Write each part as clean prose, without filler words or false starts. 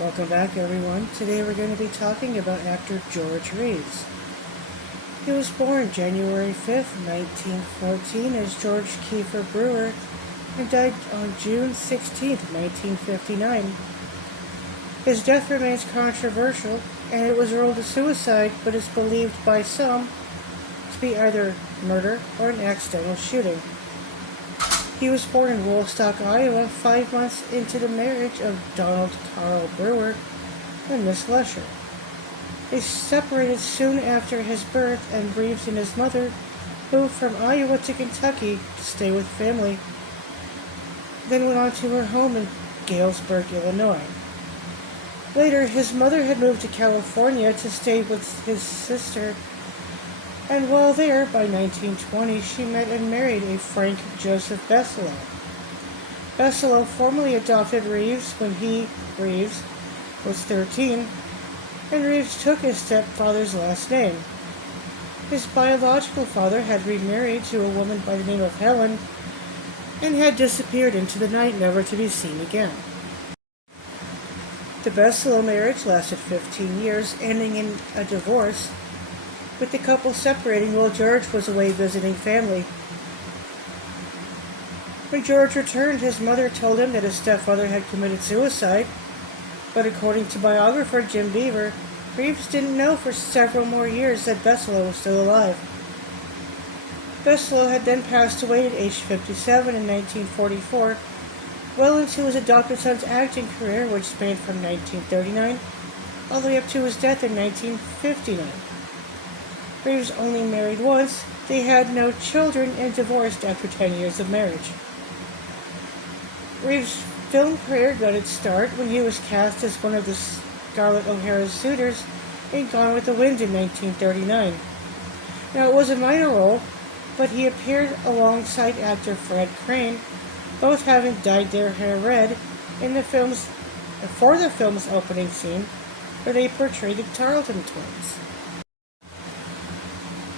Welcome back, everyone. Today we're going to be talking about actor George Reeves. He was born January 5th, 1914 as George Kiefer Brewer and died on June 16th, 1959. His death remains controversial, and it was ruled a suicide, but is believed by some to be either murder or an accidental shooting. He was born in Woolstock, Iowa, 5 months into the marriage of Donald Carl Brewer and Miss Lesher. They separated soon after his birth, and Reeves and his mother moved from Iowa to Kentucky to stay with family, then went on to her home in Galesburg, Illinois. Later, his mother had moved to California to stay with his sister, and while there, by 1920, she met and married a Frank Joseph Besselow. Besselow formally adopted Reeves when he, Reeves, was 13, and Reeves took his stepfather's last name. His biological father had remarried to a woman by the name of Helen and had disappeared into the night, never to be seen again. The Besselow marriage lasted 15 years, ending in a divorce, with the couple separating while George was away visiting family. When George returned, his mother told him that his stepfather had committed suicide, but according to biographer Jim Beaver, Reeves didn't know for several more years that Besselow was still alive. Besselow had then passed away at age 57 in 1944, well into his adopted son's acting career, which spanned from 1939 all the way up to his death in 1959. Reeves only married once. They had no children and divorced after 10 years of marriage. Reeves' film career got its start when he was cast as one of the Scarlett O'Hara's suitors in Gone with the Wind in 1939. Now, it was a minor role, but he appeared alongside actor Fred Crane, both having dyed their hair red in the film's opening scene, where they portrayed the Tarleton twins.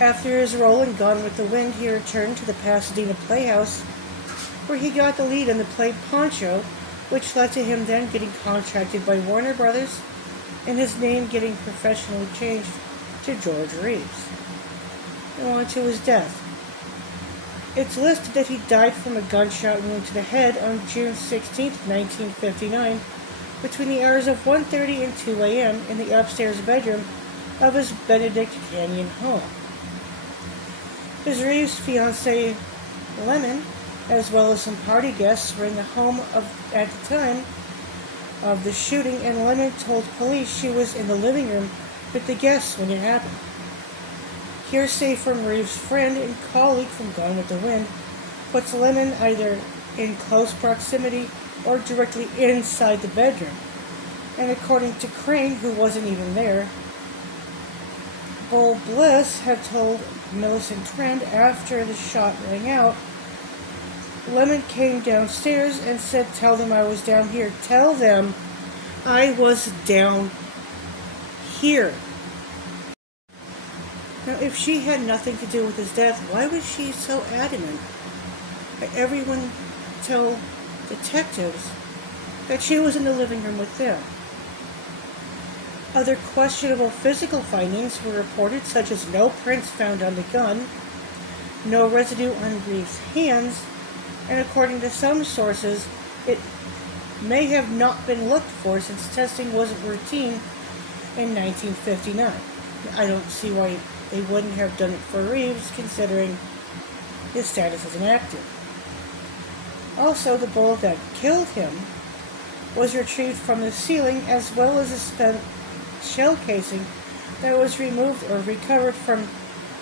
After his role in Gone with the Wind, he returned to the Pasadena Playhouse, where he got the lead in the play Poncho, which led to him then getting contracted by Warner Brothers and his name getting professionally changed to George Reeves. And on to his death. It's listed that he died from a gunshot wound to the head on June 16, 1959, between the hours of 1:30 and 2 a.m. in the upstairs bedroom of his Benedict Canyon home. His Reeves' fiancée, Lemon, as well as some party guests, were in the home at the time of the shooting, and Lemon told police she was in the living room with the guests when it happened. Hearsay from Reeves' friend and colleague from Gone with the Wind puts Lemon either in close proximity or directly inside the bedroom, and according to Crane, who wasn't even there, Bull Bliss had told Millicent Trend after the shot rang out, Lemon came downstairs and said, "Tell them I was down here. Tell them I was down here." Now, if she had nothing to do with his death, why was she so adamant that everyone tell detectives that she was in the living room with them? Other questionable physical findings were reported, such as no prints found on the gun, no residue on Reeves' hands, and according to some sources, it may have not been looked for since testing wasn't routine in 1959. I don't see why they wouldn't have done it for Reeves, considering his status as an actor. Also, the bullet that killed him was retrieved from the ceiling, as well as a spent shell casing that was removed or recovered from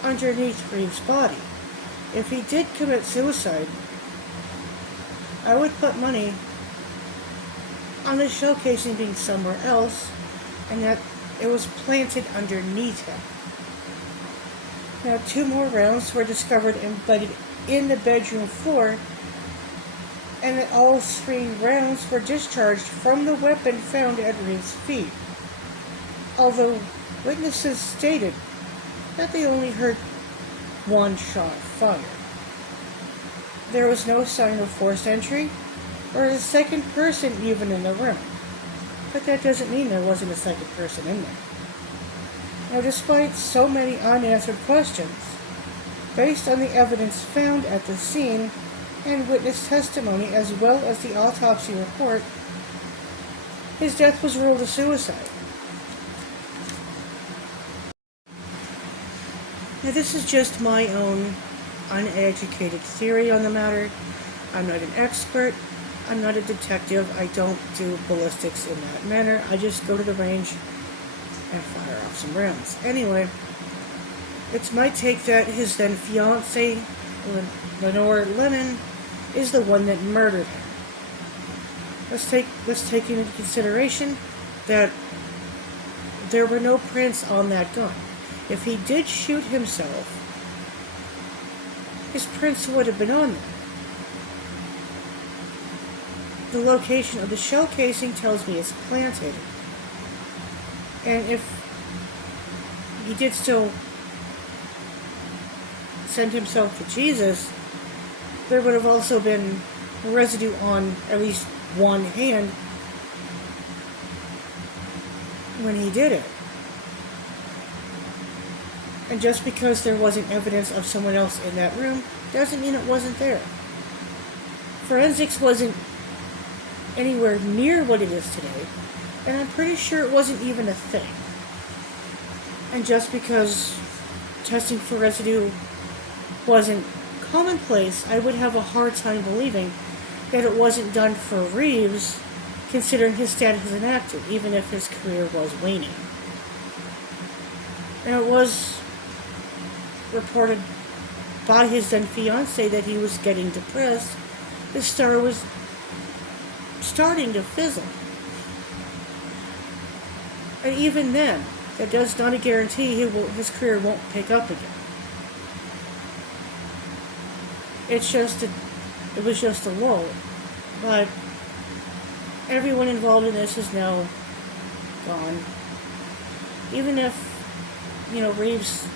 underneath Reeves' body. If he did commit suicide, I would put money on the shell casing being somewhere else and that it was planted underneath him. Now, 2 more rounds were discovered embedded in the bedroom floor, and that all 3 rounds were discharged from the weapon found at Reeves' feet, although witnesses stated that they only heard 1 shot fired. There was no sign of forced entry or a second person even in the room. but that doesn't mean there wasn't a second person in there. Now, despite so many unanswered questions, based on the evidence found at the scene and witness testimony as well as the autopsy report, his death was ruled a suicide. Now, this is just my own uneducated theory on the matter. I'm not an expert. I'm not a detective. I don't do ballistics in that manner. I just go to the range and fire off some rounds. Anyway, it's my take that his then fiancée, Lenore Lemon, is the one that murdered him. Let's take into consideration that there were no prints on that gun. If he did shoot himself, his prints would have been on there. The location of the shell casing tells me it's planted. And if he did still send himself to Jesus, there would have also been residue on at least one hand when he did it. And just because there wasn't evidence of someone else in that room doesn't mean it wasn't there. Forensics wasn't anywhere near what it is today, and I'm pretty sure it wasn't even a thing. And just because testing for residue wasn't commonplace, I would have a hard time believing that it wasn't done for Reeves, considering his status as an actor, even if his career was waning. And it was reported by his then fiancée that he was getting depressed. His star was starting to fizzle. And even then, that does not guarantee his career won't pick up again. It was just a lull. But everyone involved in this is now gone. Even if, Reeves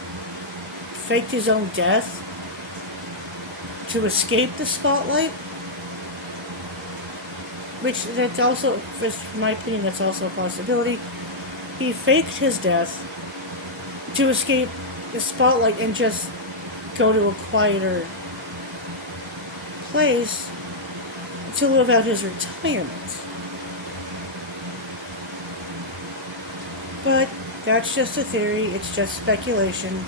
faked his own death to escape the spotlight, which that's also, in my opinion, that's also a possibility. He faked his death to escape the spotlight and just go to a quieter place to live out his retirement. But that's just a theory, it's just speculation.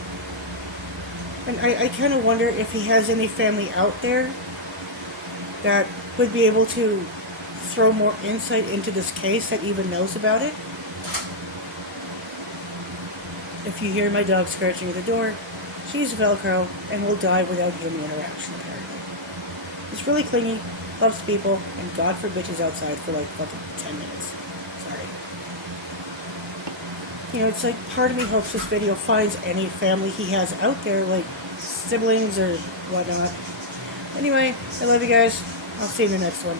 And I kind of wonder if he has any family out there that would be able to throw more insight into this case that even knows about it. If you hear my dog scratching at the door, she's Velcro and will die without human interaction, apparently. It's really clingy, loves people, and God forbid she's outside for like fucking 10 minutes. Sorry. It's like part of me hopes this video finds any family he has out there, like siblings or whatnot. Anyway, I love you guys. I'll see you in the next one.